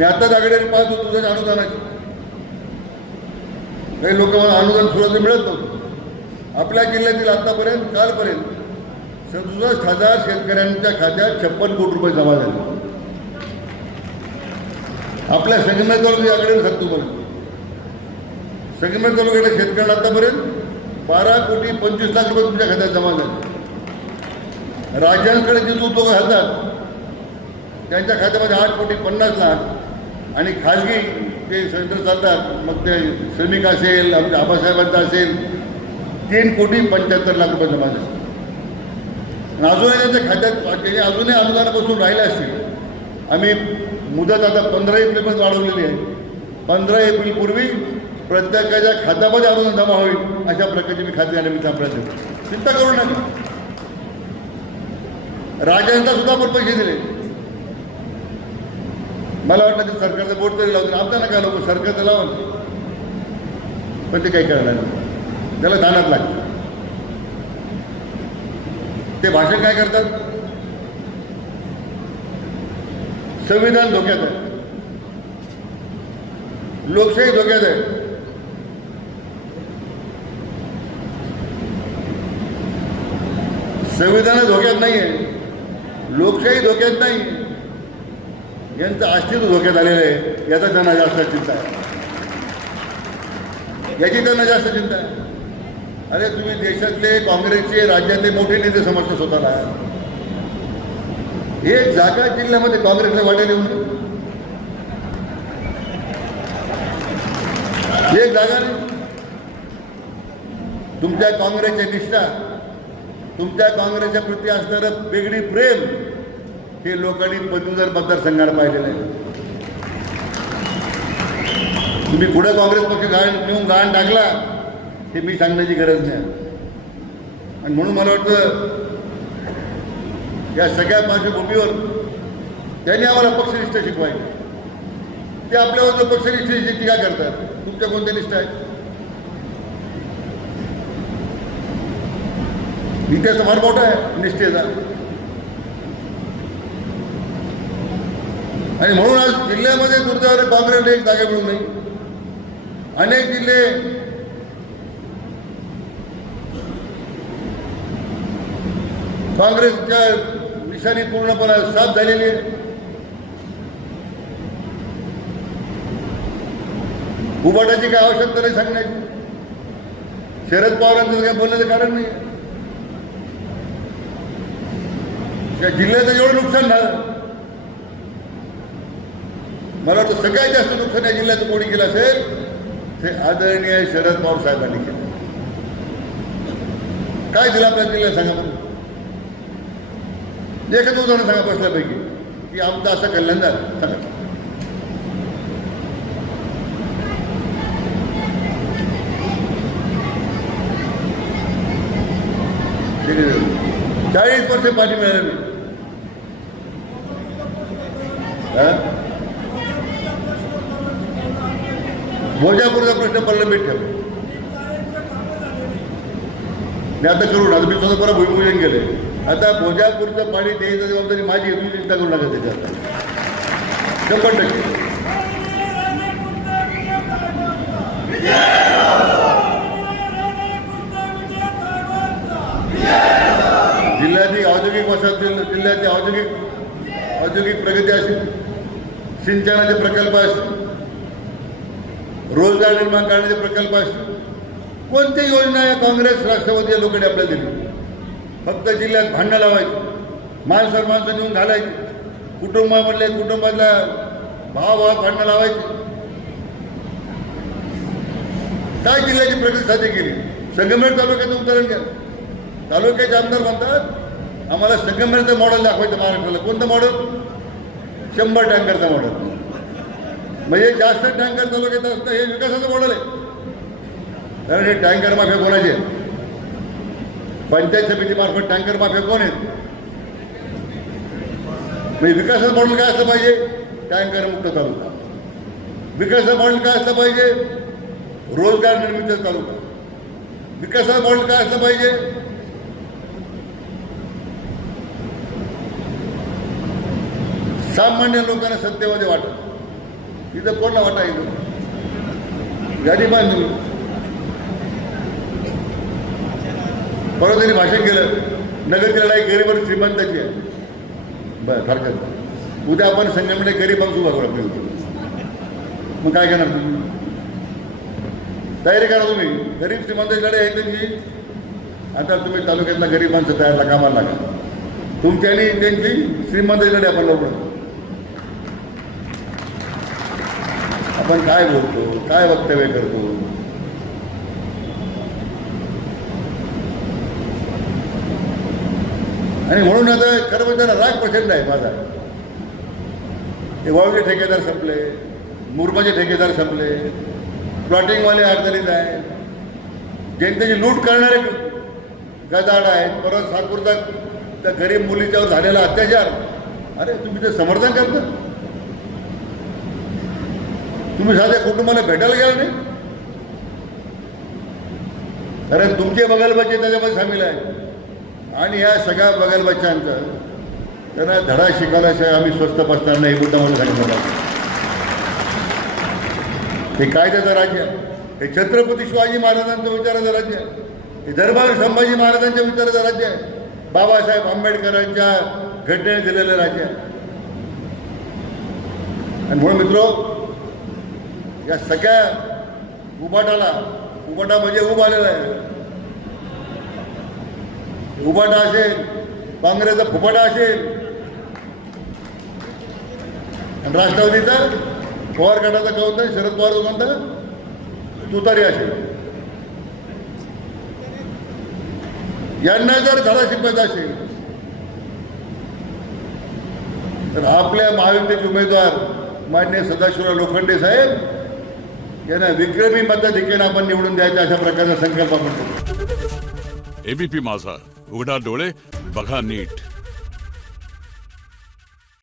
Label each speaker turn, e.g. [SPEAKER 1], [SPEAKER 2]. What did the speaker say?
[SPEAKER 1] मी आता दागडे पाहतो होतो तुझ्या अनुदानाची काही लोक मला अनुदान सुरुवात मिळत नव्हतं. आपल्या जिल्ह्यातील आतापर्यंत कालपर्यंत सदुसष्ट हजार शेतकऱ्यांच्या खात्यात छप्पन कोटी रुपये जमा झाले. आपल्या संगमेर तालुक्याकडे सांगतो मला. संगमेर तालुक्याच्या शेतकऱ्यांना आतापर्यंत बारा कोटी पंचवीस लाख रुपये तुमच्या खात्यात जमा झाले. राज्यांकडे जे दूध लोक घालतात त्यांच्या खात्यामध्ये आठ कोटी पन्नास लाख आणि खाजगी जे सेंटर चालतात मग ते श्रमिक असेल आमच्या आबासाहेबांचा असेल तीन कोटी पंच्याहत्तर लाख रुपये जमा झाले आणि अजूनही त्यांच्या खात्यात त्यांनी अजूनही अनुदानापासून राहिले असतील. आम्ही मुदत आता पंधरा एप्रिलपर्यंत वाढवलेली आहे. पंधरा एप्रिलपूर्वी प्रत्येकाच्या खात्यामध्ये अनुदान जमा होईल अशा प्रकारची मी खाते आणि मी प्रयत्न चिंता करू नका. राजांना सुद्धा आपण पैसे दिले. मला वाटलं ते सरकारचं बोट तरी लावतील. आमचा नका लोक सरकारचं लावा पण ते काही करणार नाही. त्याला दानात लागतं. ते भाषण काय करतात? संविधान धोक्यात आहे. लोकशाही धोक्यात आहे. संविधान धोक्यात नाही आहे लोकशाही धोक्यात नाही. यांचं अस्तित्व धोक्यात आलेलं आहे. याचा त्यांना जास्त चिंता आहे. याची त्यांना जास्त चिंता आहे. अरे तुम्ही देशातले काँग्रेसचे राज्यातले मोठे नेते समजता स्वतःला हे जागा जिल्ह्यामध्ये काँग्रेसला वाटेल येऊन एक जागा नाही. तुमच्या काँग्रेसच्या निष्ठा तुमच्या काँग्रेसच्या प्रती असणारं वेगळी प्रेम हे लोकांनी पदवीधर मतदारसंघाला पाहिलेलं आहे. तुम्ही पुढे काँग्रेस पक्ष गाण नेऊन गाण टाकला हे मी सांगण्याची गरज नाही. आणि म्हणून मला वाटतं या सगळ्या पार्श्वभूमीवर त्यांनी आम्हाला पक्षनिष्ठ शिकवायचे. ते आपल्यावर जो पक्षनिष्ठेची टीका करतात? तुमच्या कोणत्या निष्ठा आहेत? इतिहास फार मोठा आहे निष्ठेचा. आणि म्हणून आज जिल्ह्यामध्ये दुर्दैवाने काँग्रेसला एक जागा मिळू नाही. अनेक जिल्हे काँग्रेसच्या निशाणी पूर्णपणे साफ झालेली आहे. उबाटाची काय आवश्यकता नाही सांगण्याची. शरद पवारांचं काय बोलण्याचं कारण नाही. या जिल्ह्याचं एवढं नुकसान झालं. मला वाटतं सगळ्यात जास्त नुकसान या जिल्ह्याचं कोणी केलं असेल ते आदरणीय शरद पवार साहेबांनी केलं. काय दिलं आपल्या जिल्ह्यात सांगा म्हणून एकच उदाहरण सांगा बसल्यापैकी की आमचं असं कल्याण झालं. सांगा. चाळीस वर्ष पाणी मिळालं. मी हा? प्रश्न प्रलंबित ठेवला. मी आता करू आता मी स्वतः परत भूमिपूजन केले. आता भोजापूरचं पाणी द्यायचं जबाबदारी माझी आहे, तुम्ही चिंता करू नका त्याच्यात. शंभर टक्के. जिल्ह्यातील औद्योगिक वसाहतील जिल्ह्याची औद्योगिक औद्योगिक प्रगती असेल सिंचनाचे प्रकल्प असतील रोजगार निर्माण करण्याचे प्रकल्प असतील. कोणत्या योजना या काँग्रेस राष्ट्रवादी या लोकांनी आपल्याला दिली? फक्त जिल्ह्यात भांडणं लावायची. माणसं माणसं नेऊन घालायची. कुटुंबामधले कुटुंबातल्या भाव भाव भांडणं लावायची. काय जिल्ह्याची प्रगती साध्य केली. संगमेर तालुक्याचं उदाहरण घ्या. तालुक्याचे आमदार म्हणतात आम्हाला संगमेरचं मॉडेल दाखवायचं महाराष्ट्राला. कोणतं मॉडेल शंभर टँकरचं मॉडेल म्हणजे जास्त टँकर तालुक्यात असतं हे विकासाचं मॉडेल आहे. कारण हे टँकर माफिया कोणाचे पंचायत समितीमार्फत टँकर माफिया कोण आहेत? म्हणजे विकासाचं मॉडेल काय असलं पाहिजे? टँकर मुक्त तालुका. विकासाचं मॉडेल काय असलं पाहिजे? रोजगार निर्मितीचा तालुका. विकासाचं मॉडेल काय असलं पाहिजे? सामान्य लोकांना सत्तेमध्ये वाटत इथं कोणला वाटा इथं गरिबांनी परवा त्यांनी भाषण केलं. नगरची लढाई गरीब आणि श्रीमंताची आहे बरं हरकत नाही. उद्या आपण संघटने गरीबांसू बघू आपल्याला. मग काय करणार तुम्ही? तयारी करा तुम्ही. गरीब श्रीमंताची लढाई आहे त्यांची. आता तुम्ही तालुक्यातल्या गरिबांचं तयारला कामाला लागा. तुमच्यानी त्यांची श्रीमंताची लढाई आपण लवकर आपण काय बोलतो? काय वक्तव्य करतो? आणि म्हणून आता खरं म्हणजे राग प्रचंड आहे माझा. हे वाळूचे ठेकेदार संपले मुरमाचे ठेकेदार संपले प्लॉटिंगवाले अडचणीत आहे. जनतेची लूट करणारे गदाड आहेत. परत साकूरचा त्या गरीब मुलीच्यावर झालेला अत्याचार. अरे तुम्ही ते समर्थन करता? तुम्ही साध्या कुटुंबाला भेटायला गेला नाही? कारण तुमचे बगलबच्चे त्याच्यामध्ये सामील आहे आणि या सगळ्या बगलबच्च्यांचं त्यांना धडा शिकवल्याशिवाय आम्ही स्वस्त बसणार नाही हे मुद्दा मला. सांगितलं हे कायद्याचं राज्य हे छत्रपती शिवाजी महाराजांचं विचाराचं राज्य आहे. हे दरबार संभाजी महाराजांच्या विचाराचं राज्य आहे. बाबासाहेब आंबेडकरांच्या घटनेने दिलेलं राज्य आहे. आणि म्हणून मित्रो या सगळ्या उबाटाला उबाटा म्हणजे उभ आलेला आहे. उबाटा असेल काँग्रेसचा फुपाटा असेल आणि राष्ट्रवादीचा पवार गटाचा काय होता शरद पवार म्हणता तुतारी असेल. यांना जर धडा शिकवायचा असेल तर आपल्या महायुतीचे उमेदवार मान्य सदाशिवराव लोखंडे साहेब यांना विक्रमी मताधिक्याने आपण निवडून द्यायचा अशा प्रकारचा संकल्प आपण
[SPEAKER 2] एबीपी माझा उघडा डोळे बघा नीट.